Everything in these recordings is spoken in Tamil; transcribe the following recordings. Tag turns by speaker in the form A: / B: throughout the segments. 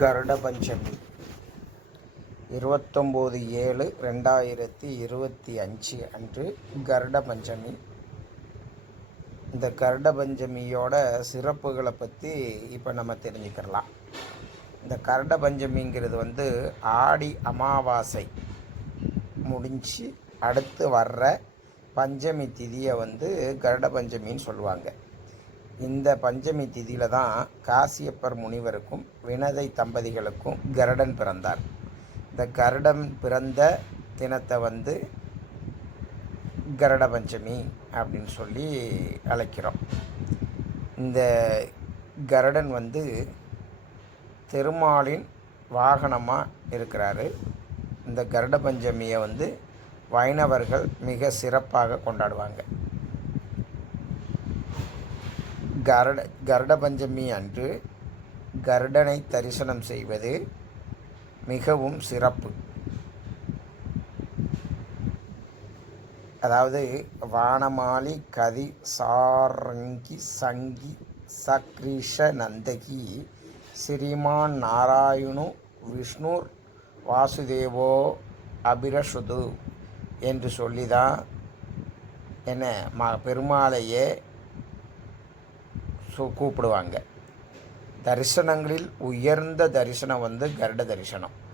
A: கருட பஞ்சமி. இருபத்தொம்போது ஏழு ரெண்டாயிரத்தி இருபத்தி அஞ்சு அன்று கருட பஞ்சமி. இந்த கருட பஞ்சமியோட சிறப்புகளை பற்றி இப்போ நம்ம தெரிஞ்சுக்கிறலாம். இந்த கருட பஞ்சமிங்கிறது வந்து ஆடி அமாவாசை முடிஞ்சு அடுத்து வர்ற பஞ்சமி திதியை வந்து கருட பஞ்சமின்னு சொல்லுவாங்க. இந்த பஞ்சமி திதியில தான் காசியப்பர் முனிவருக்கும் வினதை தம்பதிகளுக்கும் கருடன் பிறந்தார். இந்த கருடன் பிறந்த தினத்தை வந்து கருட பஞ்சமி அப்படின்னு சொல்லி அழைக்கிறோம். இந்த கருடன் வந்து திருமாலின் வாகனமாக இருக்கிறாரு. இந்த கருட பஞ்சமியை வந்து வைணவர்கள் மிக சிறப்பாக கொண்டாடுவாங்க. கருட கருட பஞ்சமி அன்று கருடனை தரிசனம் செய்வது மிகவும் சிறப்பு. அதாவது வானமாலி கதி சாரங்கி சங்கி சக்ரிஷ நந்தகி ஸ்ரீமான் நாராயணு விஷ்ணுர் வாசுதேவோ அபிரசுது என்று சொல்லி தான் என்ன ம பெருமாளையே கூப்பிடுவாங்க. தரிசனங்களில் உயர்ந்த தரிசனம் வந்து கருட தரிசனம்.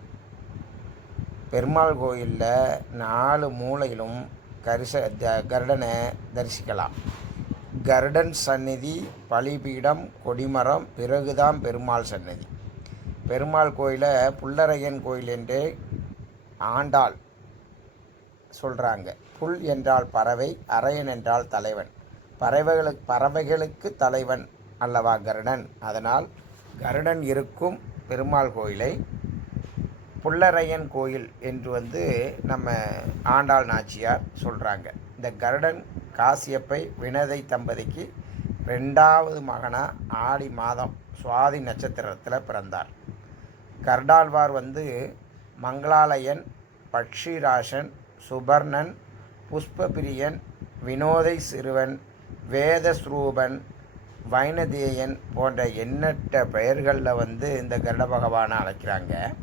A: பெருமாள் கோயிலில் நாலு மூலையிலும் கரிச த கருடனை தரிசிக்கலாம். கருடன் சந்நிதி பலிபீடம் கொடிமரம் பிறகுதான் பெருமாள் சந்நிதி. பெருமாள் கோயிலை புல்லரையன் கோயில் என்றே ஆண்டாள் சொல்கிறாங்க புல் என்றால் பறவை அரையன் என்றால் தலைவன். பறவைகளுக்கு பறவைகளுக்கு தலைவன் அல்லவா கருடன்? அதனால் கருடன் இருக்கும் பெருமாள் கோயிலை புல்லரையன் கோயில் என்று வந்து நம்ம ஆண்டாள் நாச்சியார் சொல்கிறாங்க இந்த கருடன் காசியப்பை வினதை தம்பதிக்கு ரெண்டாவது மகனாக ஆடி மாதம் சுவாதி நட்சத்திரத்தில் பிறந்தார். கர்டாழ்வார் வந்து மங்களாலயன் பக்ஷிராசன் சுபர்ணன் புஷ்பபிரியன் வினோதை சிறுவன் வேதஸ்ரூபன் வைனதேயன் போன்ற எண்ணற்ற பெயர்களில் வந்து இந்த கருட பகவானை அழைக்கிறாங்க.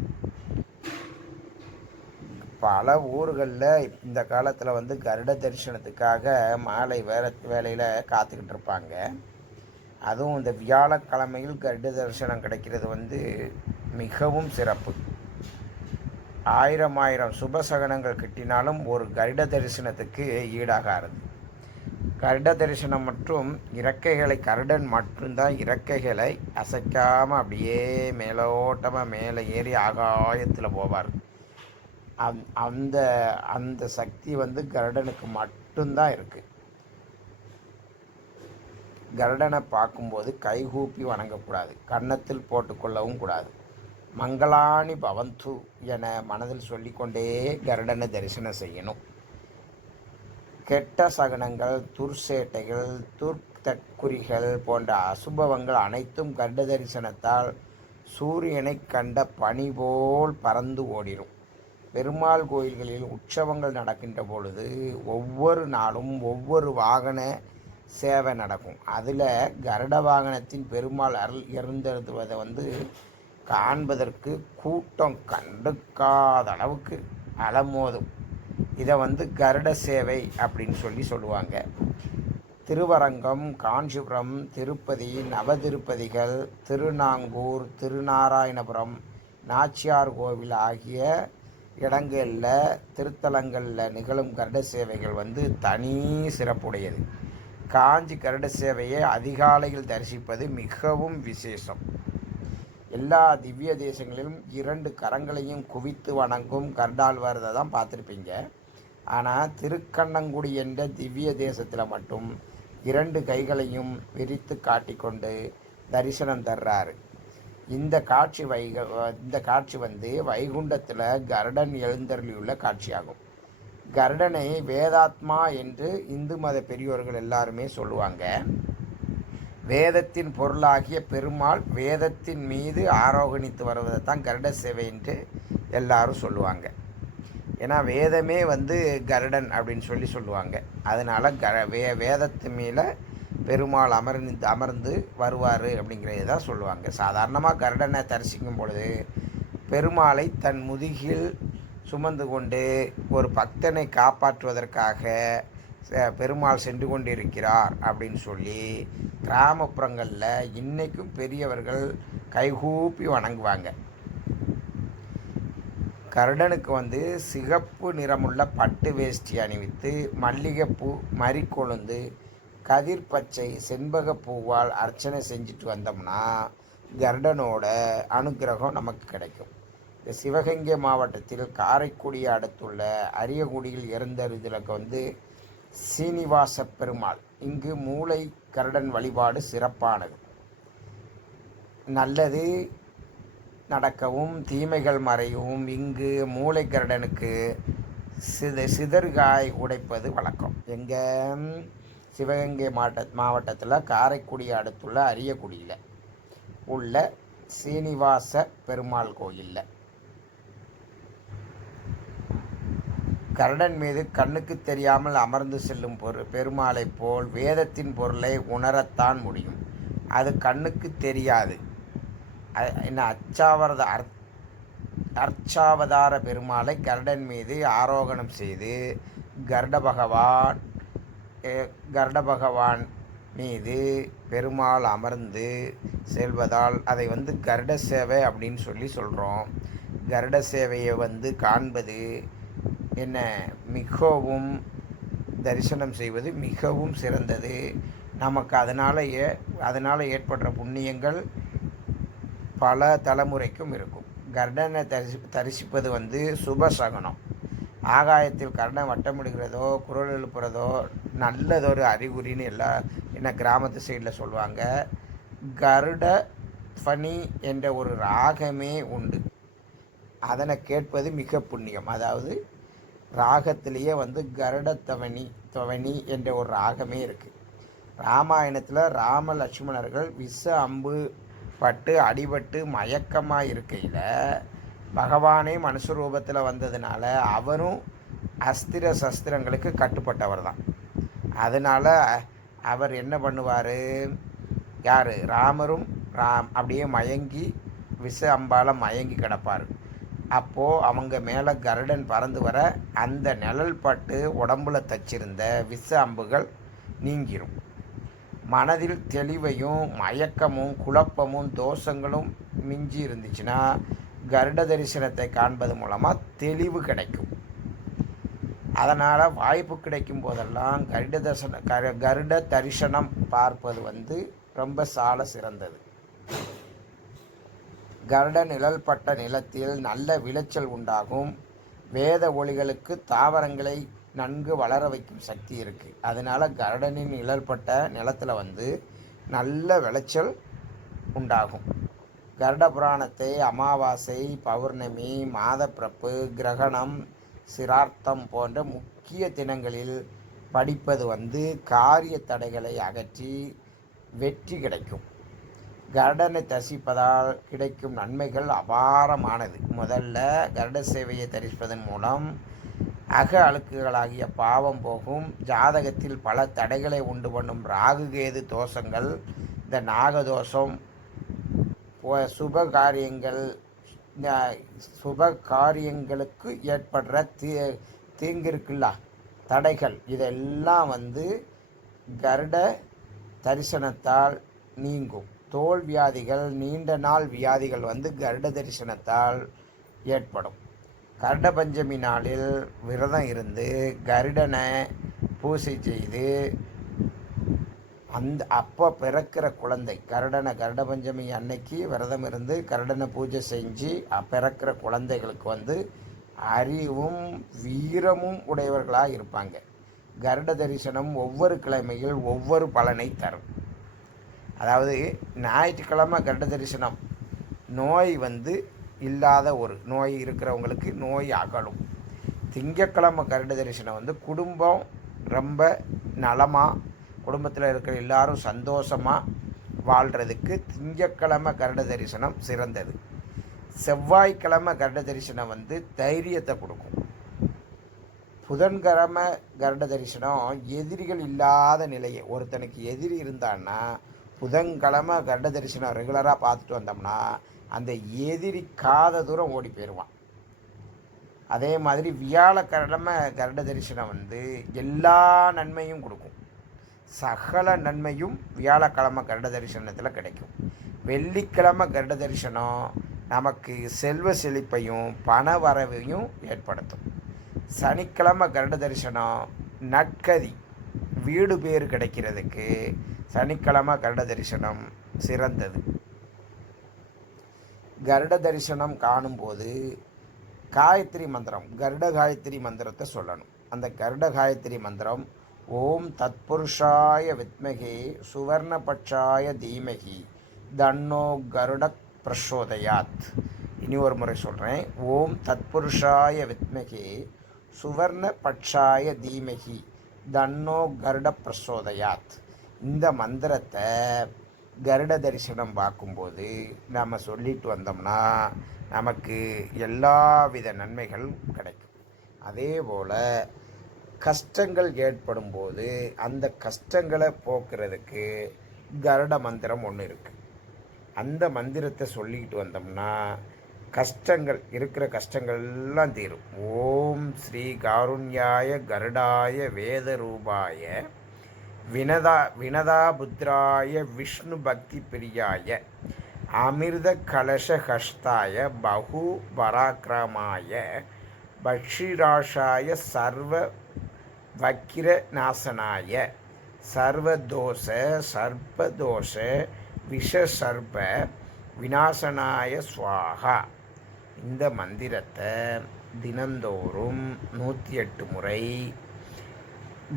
A: பல ஊர்களில் இந்த காலத்தில் வந்து கருட தரிசனத்துக்காக மாலை வேற வேலையில் காத்துக்கிட்டு இருப்பாங்க. அதுவும் இந்த வியாழக்கிழமையில் கருட தரிசனம் கிடைக்கிறது வந்து மிகவும் சிறப்பு. ஆயிரம் ஆயிரம் சுபசகனங்கள் கிட்டினாலும் ஒரு கருட தரிசனத்துக்கு ஈடாகாது. கருட தரிசனம் மற்றும் இறக்கைகளை கருடன் மட்டும்தான் இறக்கைகளை அசைக்காமல் அப்படியே மேலோட்டமாக மேலே ஏறி ஆகாயத்தில் போவார். அந் அந்த அந்த சக்தி வந்து கருடனுக்கு மட்டும்தான் இருக்குது கருடனை பார்க்கும்போது கைகூப்பி வணங்கக்கூடாது கன்னத்தில் போட்டுக்கொள்ளவும் கூடாது. மங்களாணி பவந்து என மனதில் சொல்லிக்கொண்டே கருடனை தரிசனம் செய்யணும். கெட்ட சகனங்கள் துர்சேட்டைகள் துர்த்தற்குறிகள் போன்ற அசுபவங்கள் அனைத்தும் கருட தரிசனத்தால் சூரியனை கண்ட பனி போல் பறந்து ஓடிடும் பெருமாள் கோயில்களில் உற்சவங்கள் நடக்கின்ற பொழுது ஒவ்வொரு நாளும் ஒவ்வொரு வாகன சேவை நடக்கும். அதில் கருட வாகனத்தின் பெருமாள் அருள் இருந்ததுவதை வந்து காண்பதற்கு கூட்டம் கண்டுக்காத அளவுக்கு அலமோதும். இதை வந்து கருட சேவை அப்படின்னு சொல்லி சொல்லுவாங்க. திருவரங்கம் காஞ்சிபுரம் திருப்பதி நவதிருப்பதிகள் திருநாங்கூர் திருநாராயணபுரம் நாச்சியார் கோவில் ஆகிய இடங்களில் திருத்தலங்களில் நிகழும் கருட சேவைகள் வந்து தனி சிறப்புடையது. காஞ்சி கருட சேவையை அதிகாலையில் தரிசிப்பது மிகவும் விசேஷம். எல்லா திவ்ய தேசங்களிலும் இரண்டு கரங்களையும் குவித்து வணங்கும் கருடாழ்வாரதை தான் பார்த்துருப்பீங்க. ஆனால் திருக்கண்ணங்குடி என்ற திவ்ய தேசத்தில் மட்டும் இரண்டு கைகளையும் விரித்து காட்டிக்கொண்டு தரிசனம் தர்றாரு. இந்த காட்சி வைக இந்த காட்சி வந்து வைகுண்டத்தில் கருடன் எழுந்தருளியுள்ள காட்சியாகும். கருடனை வேதாத்மா என்று இந்து மத பெரியோர்கள் எல்லாருமே சொல்லுவாங்க. வேதத்தின் பொருளாகிய பெருமாள் வேதத்தின் மீது ஆரோகணித்து வருவதை தான் கருட சேவை என்று எல்லாரும் சொல்லுவாங்க. ஏன்னா வேதமே வந்து கருடன் அப்படின்னு சொல்லி சொல்லுவாங்க. அதனால் க வே வேதத்து மேலே பெருமாள் அமர்ந்து அமர்ந்து வருவார் அப்படிங்கிறது தான் சொல்லுவாங்க. சாதாரணமாக கருடனை தரிசிக்கும் பொழுது பெருமாளை தன் முதுகில் சுமந்து கொண்டு ஒரு பக்தனை காப்பாற்றுவதற்காக பெருமாள் சென்று கொண்டிருக்கிறார் அப்படின்னு சொல்லி கிராமப்புறங்களில் இன்றைக்கும் பெரியவர்கள் கைகூப்பி வணங்குவாங்க. கருடனுக்கு வந்து சிகப்பு நிறமுள்ள பட்டு வேஷ்டி அணிவித்து மல்லிகைப்பூ மறிக்கொழுந்து கதிர் பச்சை செண்பக பூவால் அர்ச்சனை செஞ்சுட்டு வந்தோம்னா கருடனோட அனுக்கிரகம் நமக்கு கிடைக்கும். இந்த சிவகங்கை மாவட்டத்தில் காரைக்குடி அடுத்துள்ள அரியகுடியில் இருந்ததிலுக்கு வந்து சீனிவாச பெருமாள். இங்கு மூளை கருடன் வழிபாடு சிறப்பானது. நல்லது நடக்கவும் தீமைகள் மறையவும் இங்கு மூளைக்கரடனுக்கு சித சிதறுகாய் உடைப்பது வழக்கம். எங்கே? சிவகங்கை மாவட்ட மாவட்டத்தில் காரைக்குடி அடுத்துள்ள அரியக்குடியில் உள்ள சீனிவாச பெருமாள் கோயிலில். கருடன் மீது கண்ணுக்கு தெரியாமல் அமர்ந்து செல்லும் பொரு பெருமாளைப் போல் வேதத்தின் பொருளை உணரத்தான் முடியும். அது கண்ணுக்கு தெரியாது. என்ன அச்சாவரத அர் அர்ச்சாவதார பெருமாளை கருடன் மீது ஆரோகணம் செய்து கருட பகவான் கருட பகவான் மீது பெருமாள் அமர்ந்து செல்வதால் அதை வந்து கருட சேவை அப்படின்னு சொல்லி சொல்கிறோம் கருட சேவையை வந்து காண்பது என்ன மிகவும் தரிசனம் செய்வது மிகவும் சிறந்தது. நமக்கு அதனால் ஏ அதனால் ஏற்படுற புண்ணியங்கள் பல தலைமுறைக்கும் இருக்கும். கர்டனை தரிசி தரிசிப்பது வந்து சுபசகனம் ஆகாயத்தில் கர்ணம் வட்டமிடுகிறதோ குரல் எழுப்புறதோ நல்லதொரு அறிகுறின்னு எல்லா என்ன கிராமத்து சைடில் சொல்லுவாங்க. கருட ஃபனி என்ற ஒரு ராகமே உண்டு. அதனை கேட்பது மிக புண்ணியம். அதாவது ராகத்திலேயே வந்து கருடத்தவணி துவனி என்ற ஒரு ராகமே இருக்குது ராமாயணத்தில் ராம லட்சுமணர்கள் விஷ அம்பு பட்டு அடிபட்டு மயக்கமாக இருக்கையில் பகவானே மனுஷ ரூபத்தில் வந்ததுனால அவரும் அஸ்திர சஸ்திரங்களுக்கு கட்டுப்பட்டவர் தான் அதனால் அவர் என்ன பண்ணுவார்? யார்? ராமரும் ராம் அப்படியே மயங்கி விஷ அம்பால் மயங்கி கிடப்பார். அப்போது அவங்க மேலே கருடன் பறந்து வர அந்த நிழல் பட்டு உடம்புல தச்சிருந்த விஷ அம்புகள் நீங்கிரும். மனதில் தெளிவையும் மயக்கமும் குழப்பமும் தோஷங்களும் மிஞ்சி இருந்துச்சுன்னா கருட தரிசனத்தை காண்பது மூலமாக தெளிவு கிடைக்கும். அதனால் வாய்ப்பு கிடைக்கும் போதெல்லாம் கருட தரிசன கரு கருட தரிசனம் பார்ப்பது வந்து ரொம்ப சால சிறந்தது. கருட நிழல் பட்ட நிலத்தில் நல்ல விளைச்சல் உண்டாகும். வேத ஒளிகளுக்கு தாவரங்களை நன்கு வளர வைக்கும் சக்தி இருக்குது அதனால் கார்டனின் நிழல்பட்ட நிலத்தில் வந்து நல்ல விளைச்சல் உண்டாகும். கருட புராணத்தை அமாவாசை பௌர்ணமி மாதப்பிறப்பு கிரகணம் சிரார்த்தம் போன்ற முக்கிய தினங்களில் படிப்பது வந்து காரிய தடைகளை அகற்றி வெற்றி கிடைக்கும். கருடனை தரிசிப்பதால் கிடைக்கும் நன்மைகள் அபாரமானது. முதல்ல கருட சேவையை தரிசிப்பதன் மூலம் அக அழுக்குகளாகிய பாவம் போகும். ஜாதகத்தில் பல தடைகளை உண்டு பண்ணும் ராகு கேது தோஷங்கள் இந்த நாகதோஷம் சுப காரியங்கள் இந்த சுப காரியங்களுக்கு ஏற்படுற தீ தீங்கு இருக்குல்ல தடைகள். இதெல்லாம் வந்து கருட தரிசனத்தால் நீங்கும். தோல் வியாதிகள் நீண்ட நாள் வியாதிகள் வந்து கருட தரிசனத்தால் ஏற்படும். கருட பஞ்சமி நாளில் விரதம் இருந்து கருடனை பூசை செய்து அந்த அப்போ பிறக்கிற குழந்தை கருடனை கருட பஞ்சமி அன்னைக்கு விரதம் இருந்து கருடனை பூஜை செஞ்சு பிறக்கிற குழந்தைகளுக்கு வந்து அறிவும் வீரமும் உடையவர்களாக இருப்பாங்க. கருட தரிசனம் ஒவ்வொரு கிழமையில் ஒவ்வொரு பலனை தரும். அதாவது ஞாயிற்றுக்கிழமை கருட தரிசனம். நோய் வந்து இல்லாத ஒரு நோய் இருக்கிறவங்களுக்கு நோய் அகலும் திங்கட்கிழமை கருட தரிசனம் வந்து குடும்பம் ரொம்ப நலமாக குடும்பத்தில் இருக்கிற எல்லாரும் சந்தோஷமாக வாழ்கிறதுக்கு திங்கக்கிழமை கருட தரிசனம் சிறந்தது. செவ்வாய்க்கிழமை கருட தரிசனம் வந்து தைரியத்தை கொடுக்கும். புதன்கிழமை கருட தரிசனம் எதிரிகள் இல்லாத நிலையை ஒருத்தனுக்கு எதிரி இருந்தான்னா புதன்கிழமை கருட தரிசனம் ரெகுலராக பார்த்துட்டு வந்தோம்னா அந்த எதிரி காத தூரம் ஓடி போயிடுவான் அதே மாதிரி வியாழக்கிழமை கருட தரிசனம் வந்து எல்லா நன்மையும் கொடுக்கும். சகல நன்மையும் வியாழக்கிழமை கருட தரிசனத்தில் கிடைக்கும். வெள்ளிக்கிழமை கருட தரிசனம் நமக்கு செல்வ செழிப்பையும் பண வரவையும் ஏற்படுத்தும். சனிக்கிழமை கருட தரிசனம் நற்கதி வீடு பேர் கிடைக்கிறதுக்கு சனிக்கிழமை கருட தரிசனம் சிறந்தது. கருட தரிசனம் காணும்போது காயத்ரி மந்திரம் கருட காயத்ரி மந்திரத்தை சொல்லணும். அந்த கருட காயத்ரி மந்திரம் ஓம் தத்புருஷாய வித்மகே சுவர்ணபட்சாய தீமகி தன்னோ கருட பிரசோதயாத். இனி ஒரு முறை சொல்கிறேன் ஓம் தத்புருஷாய வித்மகே சுவர்ண பட்சாய தீமகி தன்னோ கருட பிரசோதயாத். இந்த மந்திரத்தை கருட தரிசனம் பார்க்கும்போது நாம் சொல்லிட்டு வந்தோம்னா நமக்கு எல்லா வித நன்மைகளும் கிடைக்கும். அதே போல் கஷ்டங்கள் ஏற்படும் போது அந்த கஷ்டங்களை போக்குறதுக்கு கருட மந்திரம் ஒன்று இருக்குது அந்த மந்திரத்தை சொல்லிக்கிட்டு வந்தோம்னா கஷ்டங்கள் இருக்கிற கஷ்டங்கள் எல்லாம் தீரும். ஓம் ஸ்ரீ காருண்யாய கருடாய வேத ரூபாய வினதா வினதாபுத்ராய விஷ்ணு பக்தி பிரியாய அமிர்த கலசஹஸ்தாய பகு பராக்கிரமாய பக்ஷிராஷாய சர்வ வக்கிர நாசனாய சர்வதோஷ சர்பதோஷ விஷசர்ப விநாசனாய சுவாகா. இந்த மந்திரத்தை தினந்தோறும் நூற்றி எட்டு முறை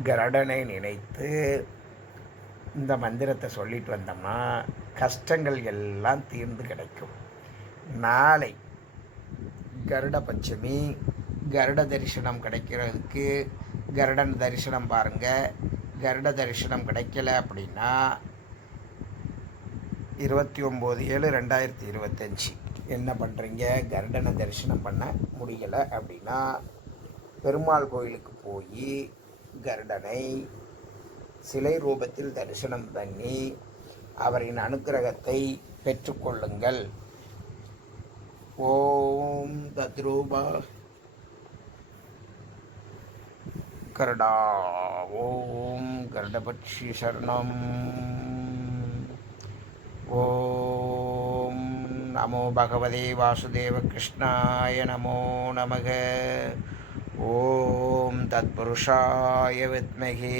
A: கருடனை நினைத்து இந்த மந்திரத்தை சொல்லிட்டு வந்தோம்னா கஷ்டங்கள் எல்லாம் தீர்ந்து கிடைக்கும். நாளை கருட பட்சமி கருட தரிசனம் கிடைக்கிறதுக்கு கருடன் தரிசனம் பாருங்கள் கருட தரிசனம் கிடைக்கல அப்படின்னா இருபத்தி ஒம்பது ஏழு ரெண்டாயிரத்தி இருபத்தஞ்சி. என்ன பண்ணுறீங்க கருடனை தரிசனம் பண்ண முடியலை அப்படின்னா பெருமாள் கோயிலுக்கு போய் கருடனை சிலை ரூபத்தில் தரிசனம் பண்ணி அவரின் அனுக்கிரகத்தை பெற்றுக்கொள்ளுங்கள். ஓம் தத்ரூபா. கருடா ஓம் கருடபட்சி சரணம். ஓம் நமோ பகவதே வாசுதேவகிருஷ்ணாய நமோ நமக. ஓம் தத்புருஷாய வித்மகே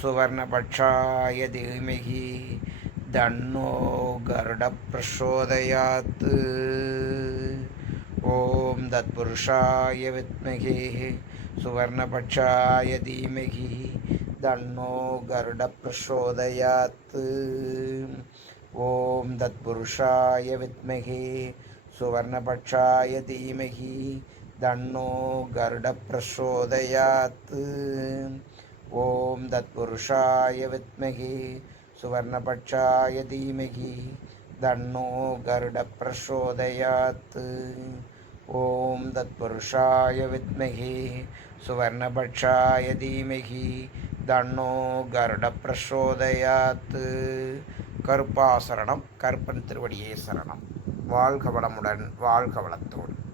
A: சுவர்ணபட்சாய தீமகி தன்னோ கருடப்பிரசோதயாத் ஓம் தத்புருஷாய வித்மகே சுவர்ணபட்சாய தீமகி தன்னோ கருடப்பிரசோதயாத் ஓம் தத்புருஷாய வித்மகே சுவர்ணபட்சாய தீமகி தன்னோ கருடப்பிரசோதயாத். ஓம் தத்புருஷாய வித்மகி சுவர்ணபட்சாய தீமகி தன்னோ கருடப்பிரசோதயாத். ஓம் தத்புருஷாய வித்மகி சுவர்ணபட்சாய தீமகி தன்னோ கருடப்பிரசோதயாத். கருப்பாசரணம் கருப்பன் திருவடியே சரணம். வாழ்க வளமுடன் வாழ்க வளத்தோடு.